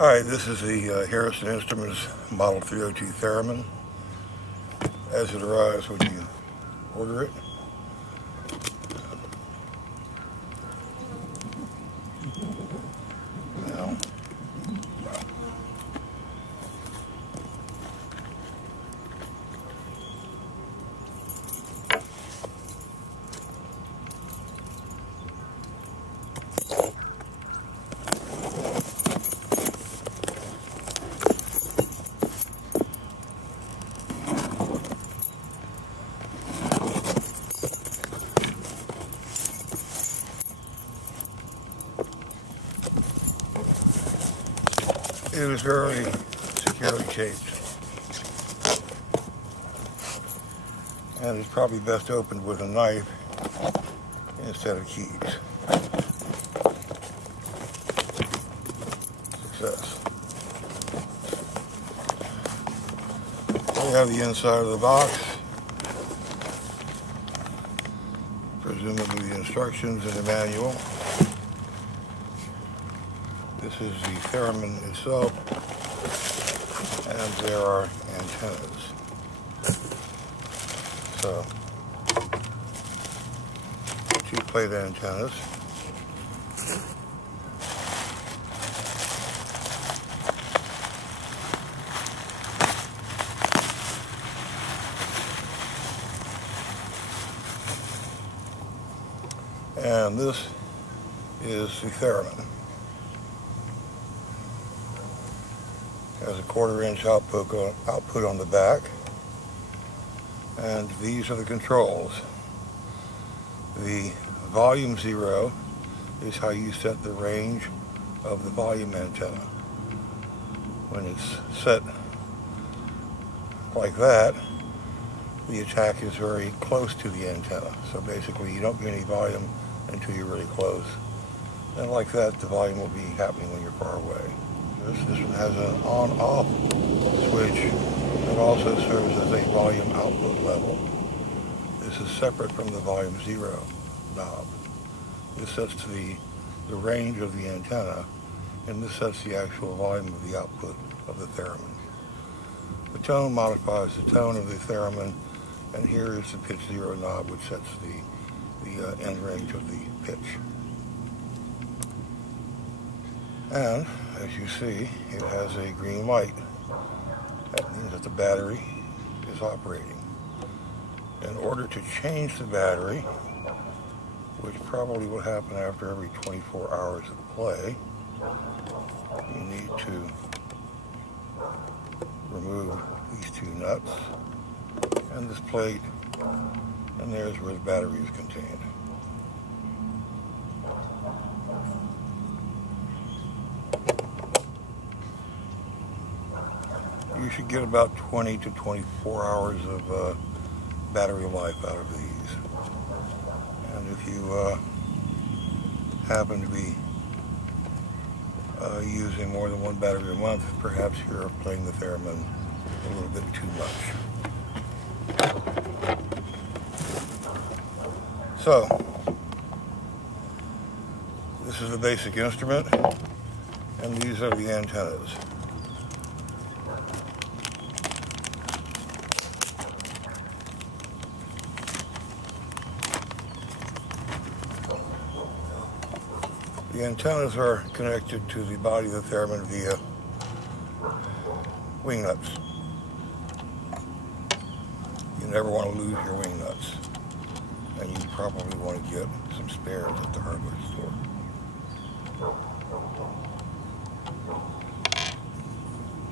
Alright, this is the Harrison Instruments Model 302 Theremin as it arrives when you order it. Now, it is very securely taped, and it's probably best opened with a knife instead of keys. Success. We have the inside of the box, presumably the instructions and the manual. This is the Theremin itself, and there are antennas. So, 2 plate antennas. And this is the Theremin. Has a 1/4 inch output on the back, and these are the controls. The volume 0 is how you set the range of the volume antenna. When it's set like that, the attack is very close to the antenna. So basically you don't get any volume until you're really close. And like that, the volume will be happening when you're far away. This one has an on-off switch that also serves as a volume output level. This is separate from the volume 0 knob. This sets to the range of the antenna, and this sets the actual volume of the output of the Theremin. The tone modifies the tone of the Theremin, and here is the pitch 0 knob, which sets the end range of the pitch. And, as you see, it has a green light. That means that the battery is operating. In order to change the battery, which probably will happen after every 24 hours of play, you need to remove these 2 nuts and this plate, and there's where the battery is contained. You should get about 20 to 24 hours of battery life out of these. And if you happen to be using more than 1 battery a month, perhaps you're playing the Theremin a little bit too much. So, this is the basic instrument, and these are the antennas. The antennas are connected to the body of the Theremin via wing nuts. You never want to lose your wing nuts, and you probably want to get some spares at the hardware store.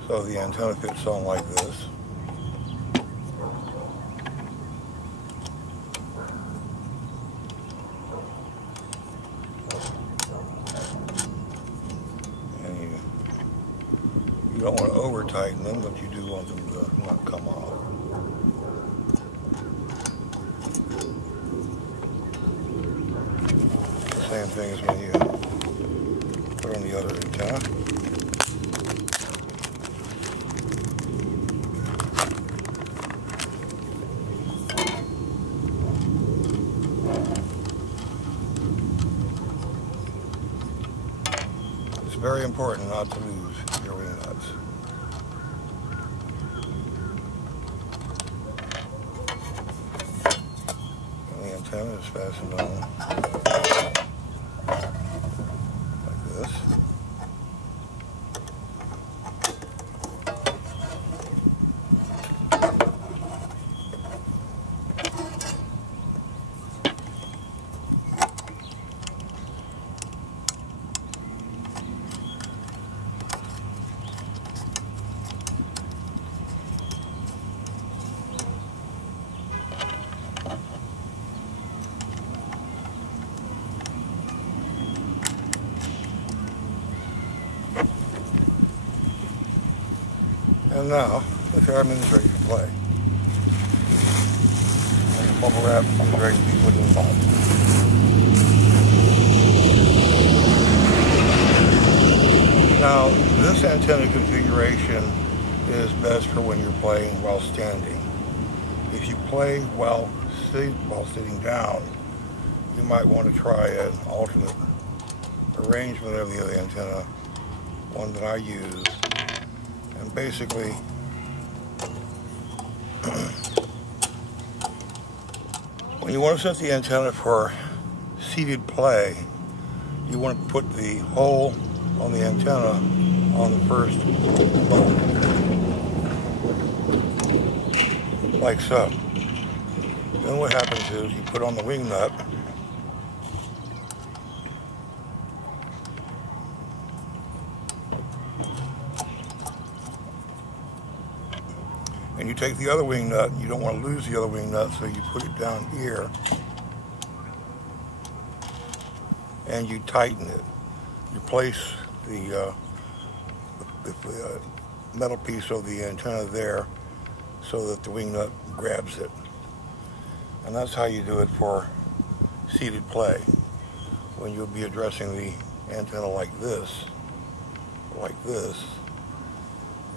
So the antenna fits on like this. You don't want to over tighten them, but you do want them to not come off. Same thing as when you put on the other antenna. It's very important not to lose hertz. And the antenna is fastened on like this. And now, the Theremin is ready to play. And the bubble wrap is ready to be put in the box. Now, this antenna configuration is best for when you're playing while standing. If you play while sitting down, you might want to try an alternate arrangement of the other antenna, one that I use. And basically, when you want to set the antenna for seated play, you want to put the hole on the antenna on the first bolt, like so. Then what happens is you put on the wing nut, and you take the other wing nut. You don't want to lose the other wing nut, so you put it down here and you tighten it. You place the metal piece of the antenna there so that the wing nut grabs it. And that's how you do it for seated play, when you'll be addressing the antenna like this,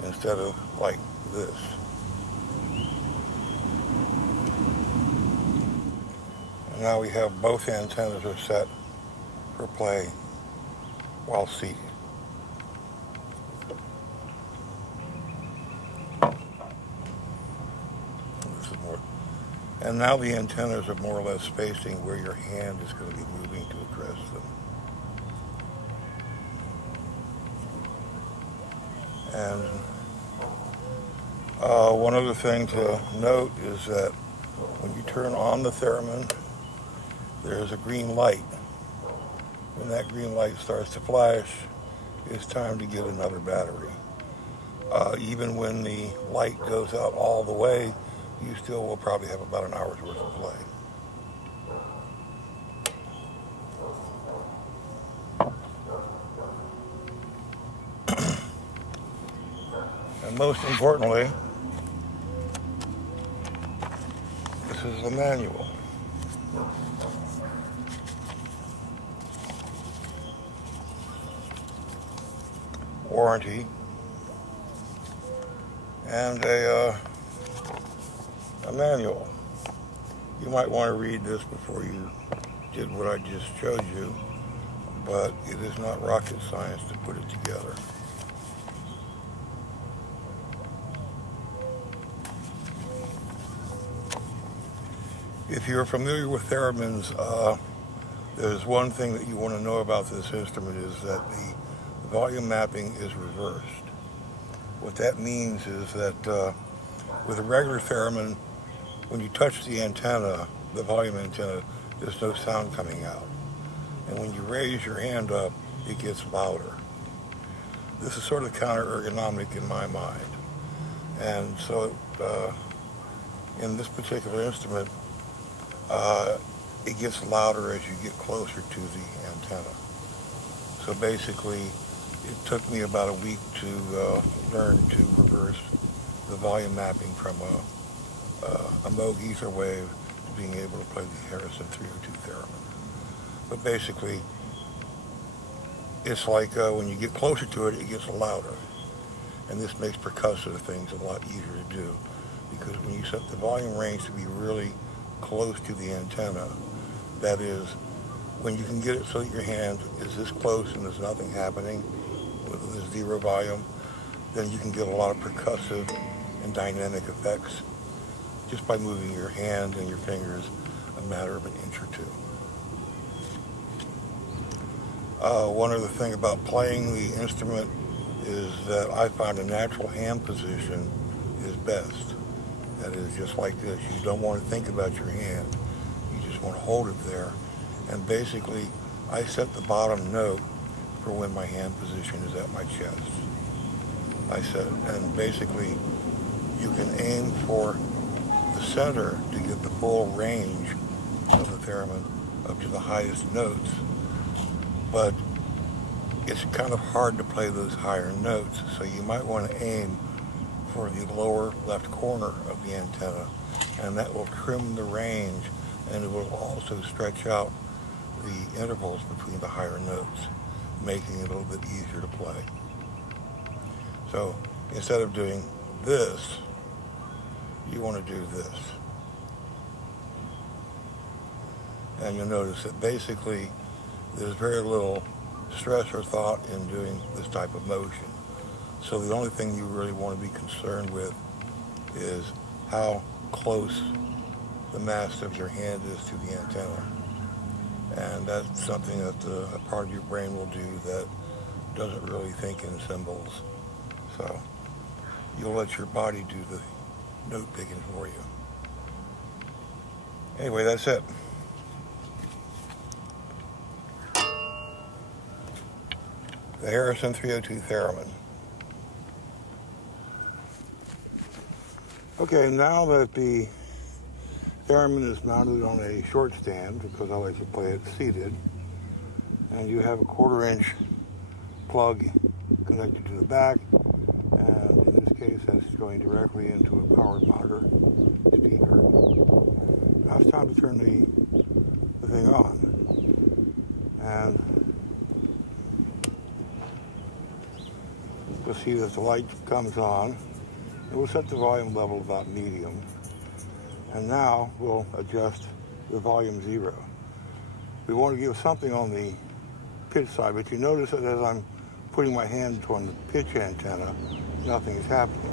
instead of like this. And now we have both antennas are set for play while seated. And now the antennas are more or less spacing where your hand is going to be moving to address them. And one other thing to note is that when you turn on the Theremin, there's a green light. When that green light starts to flash, it's time to get another battery. Even when the light goes out all the way, you still will probably have about an hour's worth of play. And most importantly, this is the manual. Warranty and a manual. You might want to read this before you did what I just showed you, but it is not rocket science to put it together. If you're familiar with Theremins, there's one thing that you want to know about this instrument is that the volume mapping is reversed. What that means is that with a regular Theremin, when you touch the antenna, the volume antenna, there's no sound coming out. And when you raise your hand up, it gets louder. This is sort of counter-ergonomic in my mind. And so in this particular instrument, it gets louder as you get closer to the antenna. So basically, it took me about a week to learn to reverse the volume mapping from a Moog ether wave to being able to play the Harrison 302 Theremin. But basically, it's like when you get closer to it, it gets louder. And this makes percussive things a lot easier to do, because when you set the volume range to be really close to the antenna, that is, when you can get it so that your hand is this close and there's nothing happening with the zero volume, then you can get a lot of percussive and dynamic effects just by moving your hand and your fingers a matter of an inch or two. One other thing about playing the instrument is that I find a natural hand position is best. That is just like this. You don't want to think about your hand. You just want to hold it there. And basically, I set the bottom note for when my hand position is at my chest. And basically, you can aim for the center to get the full range of the theremin up to the highest notes. But it's kind of hard to play those higher notes, so you might want to aim for the lower left corner of the antenna, and that will trim the range, and it will also stretch out the intervals between the higher notes, making it a little bit easier to play. So instead of doing this, you want to do this. And you'll notice that basically there's very little stress or thought in doing this type of motion. So the only thing you really want to be concerned with is how close the mast of your hand is to the antenna. And that's something that a part of your brain will do that doesn't really think in symbols. So you'll let your body do the note picking for you. Anyway, that's it. The Harrison 302 Theremin. Okay, now that the Theremin is mounted on a short stand, because I like to play it seated, and you have a 1/4-inch plug connected to the back, and in this case that's going directly into a powered monitor speaker. Now it's time to turn the thing on, and you'll see that the light comes on. And we'll set the volume level about medium. And now we'll adjust the volume 0. We want to give something on the pitch side, but you notice that as I'm putting my hand on the pitch antenna, nothing is happening.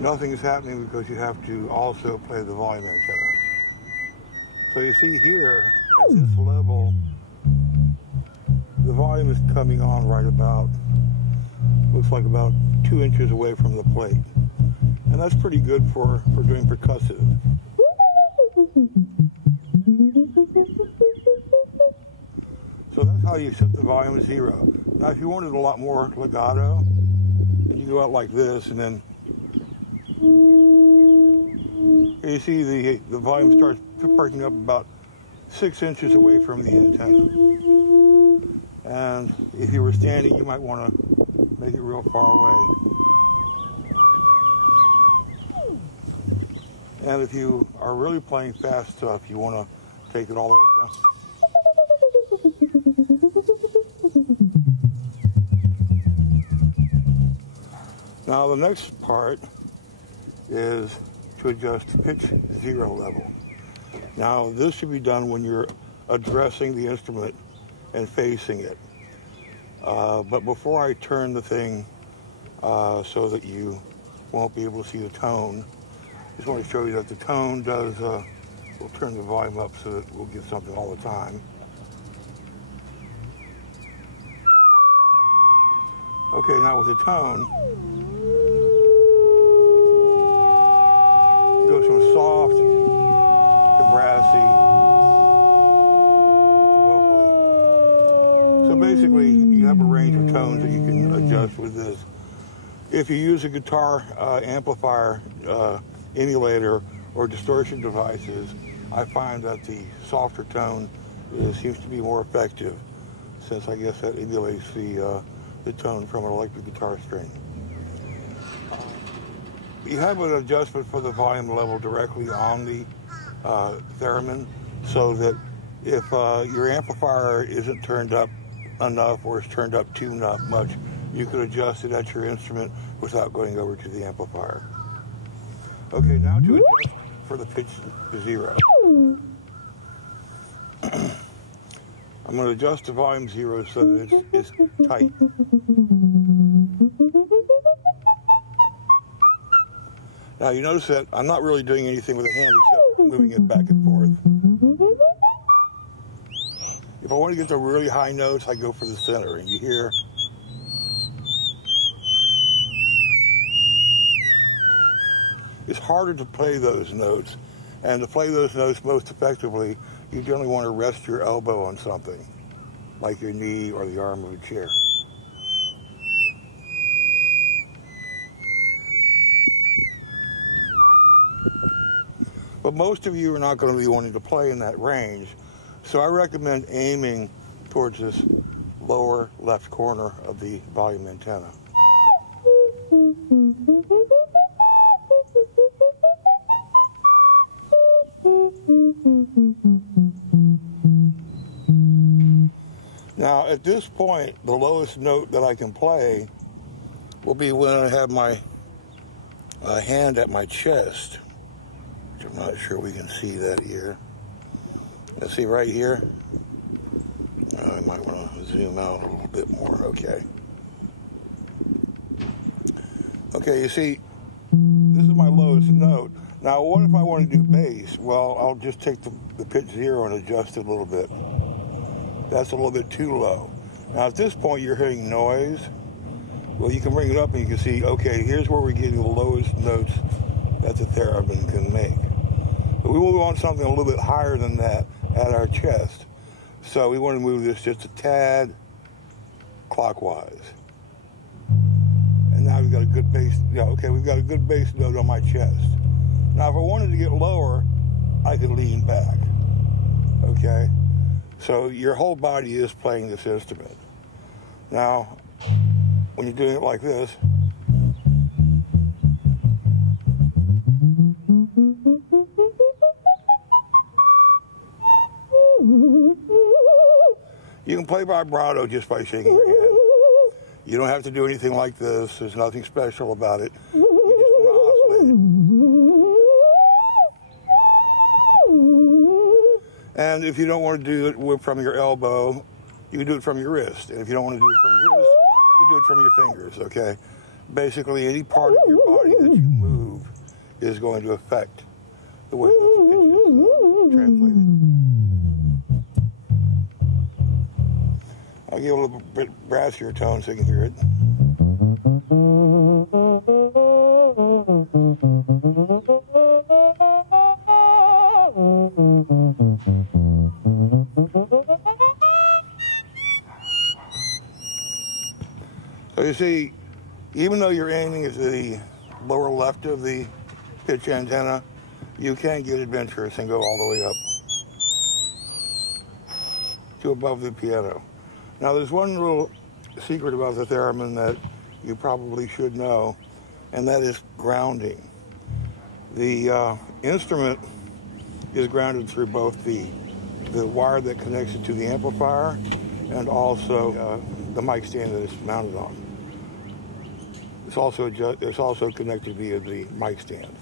Nothing is happening because you have to also play the volume antenna. So you see here, at this level, the volume is coming on right about, looks like about 2 inches away from the plate. And that's pretty good for doing percussive. So that's how you set the volume to 0. Now if you wanted a lot more legato, then you go out like this, and then you see the volume starts perking up about 6 inches away from the antenna. And if you were standing, you might want to make it real far away. And if you are really playing fast stuff, you want to take it all the way down. Now the next part is to adjust pitch 0 level. Now this should be done when you're addressing the instrument and facing it. But before I turn the thing so that you won't be able to see the tone, I just want to show you that the tone does, we'll turn the volume up so that we'll get something all the time. Okay, now with the tone, it goes from soft to brassy. So basically, you have a range of tones that you can adjust with this. If you use a guitar amplifier, emulator, or distortion devices, I find that the softer tone seems to be more effective, since I guess that emulates the tone from an electric guitar string. You have an adjustment for the volume level directly on the Theremin, so that if your amplifier isn't turned up enough or is turned up too much, you could adjust it at your instrument without going over to the amplifier. Okay, now to adjust for the pitch to 0. I'm going to adjust the volume 0 so that it's tight. Now you notice that I'm not really doing anything with the hand except moving it back and forth. If I want to get the really high notes, I go for the center, and you hear it's harder to play those notes, and to play those notes most effectively, you generally want to rest your elbow on something, like your knee or the arm of a chair. But most of you are not going to be wanting to play in that range, so I recommend aiming towards this lower left corner of the volume antenna. Now, at this point, the lowest note that I can play will be when I have my hand at my chest. Which I'm not sure we can see that here. Let's see right here. I might want to zoom out a little bit more. Okay. Okay, you see, this is my lowest note. Now, what if I want to do bass? Well, I'll just take the pitch 0 and adjust it a little bit. That's a little bit too low. Now, at this point, you're hearing noise. Well, you can bring it up and you can see, okay, here's where we're getting the lowest notes that the theremin can make. But we will want something a little bit higher than that at our chest. So we want to move this just a tad clockwise. And now we've got a good bass, we've got a good bass note on my chest. Now, if I wanted to get lower, I could lean back, okay? So your whole body is playing this instrument. Now, when you're doing it like this, you can play vibrato just by shaking your hand. You don't have to do anything like this. There's nothing special about it. You just want to oscillate it. And if you don't want to do it from your elbow, you can do it from your wrist. And if you don't want to do it from your wrist, you can do it from your fingers, okay? Basically, any part of your body that you move is going to affect the way that the pitch is translated. I'll give a little bit brassier tone so you can hear it. So you see, even though you're aiming at the lower left of the pitch antenna, you can get adventurous and go all the way up to above the piano. Now, there's one little secret about the theremin that you probably should know, and that is grounding. The instrument is grounded through both the wire that connects it to the amplifier and also the mic stand that it's mounted on. It's also connected via the mic stand.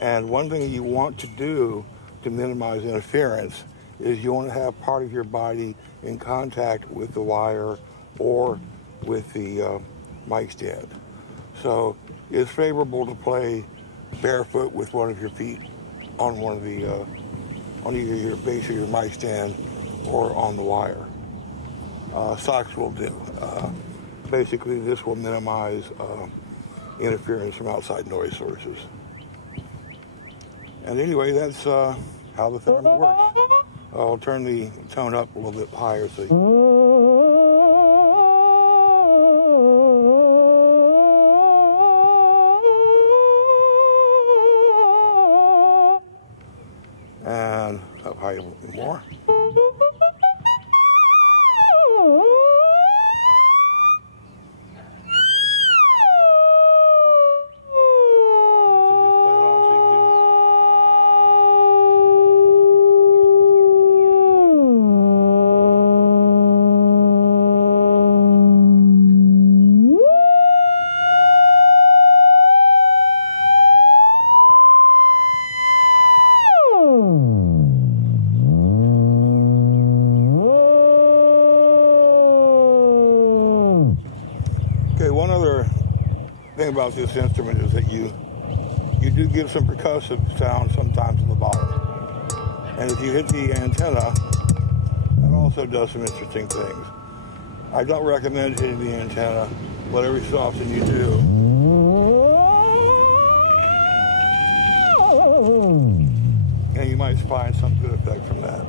And one thing you want to do to minimize interference is you want to have part of your body in contact with the wire or with the mic stand. So it's favorable to play barefoot with one of your feet on one of the on either your base of your mic stand or on the wire. Socks will do. Basically, this will minimize interference from outside noise sources. And anyway, that's how the theremin works. I'll turn the tone up a little bit higher so and up high a little bit more. thing about this instrument is that you do get some percussive sound sometimes in the bottom. And if you hit the antenna, that also does some interesting things. I don't recommend hitting the antenna, but every so often you do. And you might find some good effect from that.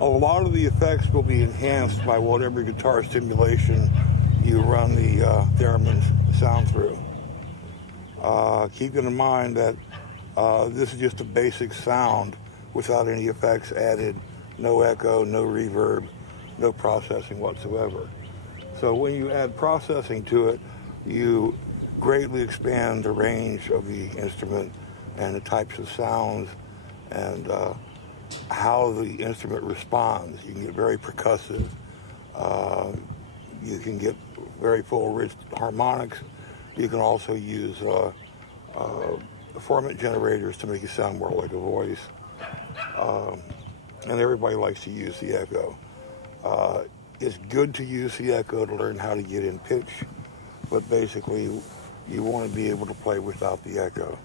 A lot of the effects will be enhanced by whatever guitar stimulation you run the Theremin sound through. Keeping in mind that this is just a basic sound without any effects added, no echo, no reverb, no processing whatsoever. So when you add processing to it, you greatly expand the range of the instrument and the types of sounds and how the instrument responds. You can get very percussive. You can get very full, rich harmonics. You can also use formant generators to make it sound more like a voice. And everybody likes to use the echo. It's good to use the echo to learn how to get in pitch, but basically you want to be able to play without the echo.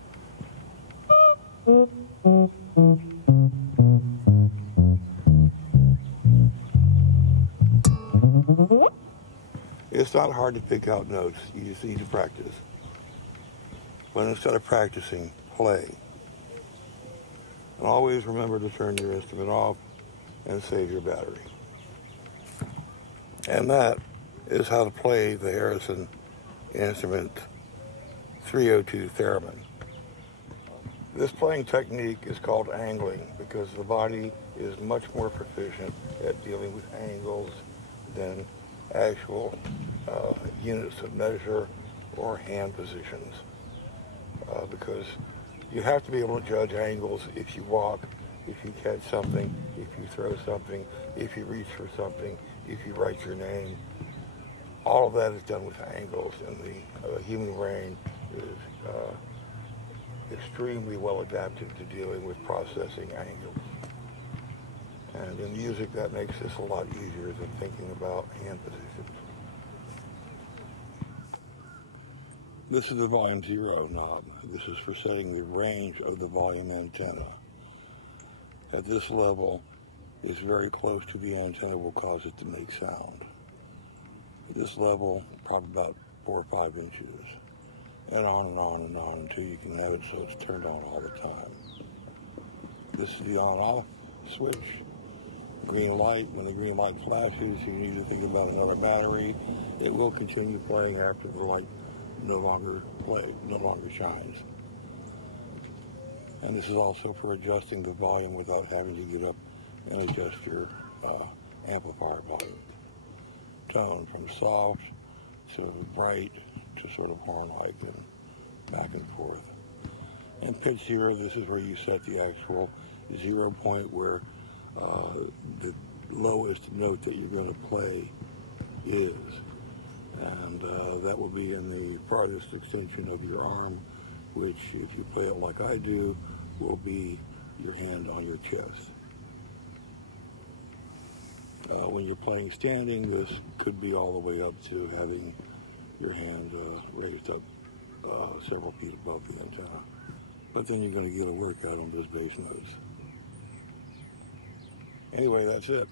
It's not hard to pick out notes. You just need to practice. But instead of practicing, play. And always remember to turn your instrument off and save your battery. And that is how to play the Harrison instrument 302 Theremin. This playing technique is called angling because the body is much more proficient at dealing with angles than actual units of measure or hand positions. Because you have to be able to judge angles if you walk, if you catch something, if you throw something, if you reach for something, if you write your name. All of that is done with angles, and the human brain is extremely well adapted to dealing with processing angles. And in music, that makes this a lot easier than thinking about hand positions. This is the volume 0 knob. This is for setting the range of the volume antenna. At this level, it's very close to the antenna, will cause it to make sound. At this level, probably about 4 or 5 inches. And on and on and on until you can have it so it's turned on all the time. This is the on-off switch. Green light, when the green light flashes, you need to think about another battery. It will continue playing after the light no longer shines. And this is also for adjusting the volume without having to get up and adjust your amplifier volume. Tone from soft to bright to sort of horn-like and back and forth. And pitch 0, this is where you set the actual 0 point where the lowest note that you're going to play is. And that will be in the farthest extension of your arm, which, if you play it like I do, will be your hand on your chest. When you're playing standing, this could be all the way up to having your hand raised up several feet above the antenna. But then you're going to get a workout on those bass notes. Anyway, that's it.